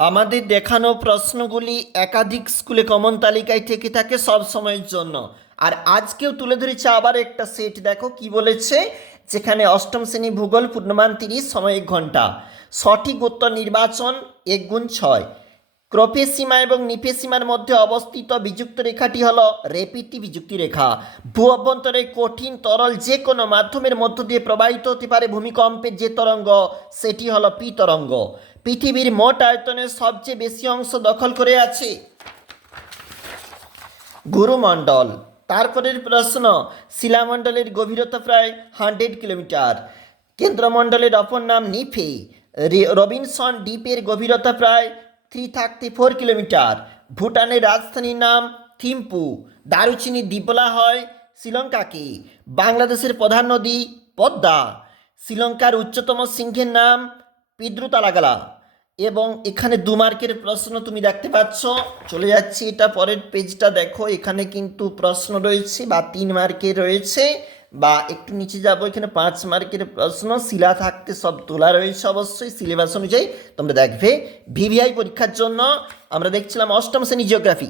আমাদের দেখানো প্রশ্নগুলি একাধিক স্কুলে কমন তালিকায় থেকে থাকে সব সময়ের জন্য। আর আজকেও তুলে ধরেছে আবার একটা সেট, দেখো কি বলেছে, যেখানে অষ্টম শ্রেণী ভূগোল, পূর্ণমান 30, সময় 1 ঘন্টা। সঠিক উত্তর নির্বাচন 1 গুণ 6। ক্রপেসীমা এবং নিপেসীমার মধ্যে অবস্থিত বিযুক্ত রেখাটি হলো রেপিটি বিযুক্তি রেখা। ভূ অভ্যন্তরে কঠিন তরল যে কোনো মাধ্যমের মধ্য দিয়ে প্রবাহিত হতে পারে ভূমিকম্পের যে তরঙ্গ, সেটি হলো পি তরঙ্গ। পৃথিবীর মোট আয়তনের সবচেয়ে বেশি অংশ দখল করে আছে গুরুমণ্ডল। তারপরের প্রশ্ন, শিলামণ্ডলের গভীরতা প্রায় 100 কিলোমিটার। কেন্দ্রমণ্ডলের অপর নাম নিফে। রবিনসন দ্বীপের গভীরতা প্রায় 334 কিলোমিটার। ভুটানের রাজধানীর নাম থিম্পু। দারুচিনি দ্বীপ বলা হয় শ্রীলঙ্কাকে। বাংলাদেশের প্রধান নদী পদ্মা। শ্রীলঙ্কার উচ্চতম সিংহের নাম পিদ্রুতালাগালা। এবং এখানে 2 মার্কের প্রশ্ন তুমি দেখতে পাচ্ছ। চলে যাচ্ছি এটা পরের পেজটা, দেখো এখানে কিন্তু প্রশ্ন রয়েছে বা 3 মার্কের রয়েছে, বা একটু নিচে যাবো, এখানে 5 মার্কের প্রশ্ন। শিলা থাকতে সব তোলা রয়েছে অবশ্যই সিলেবাস অনুযায়ী তোমরা দেখবে। ভিভিআই পরীক্ষার জন্য আমরা দেখছিলাম অষ্টম শ্রেণী জিওগ্রাফি।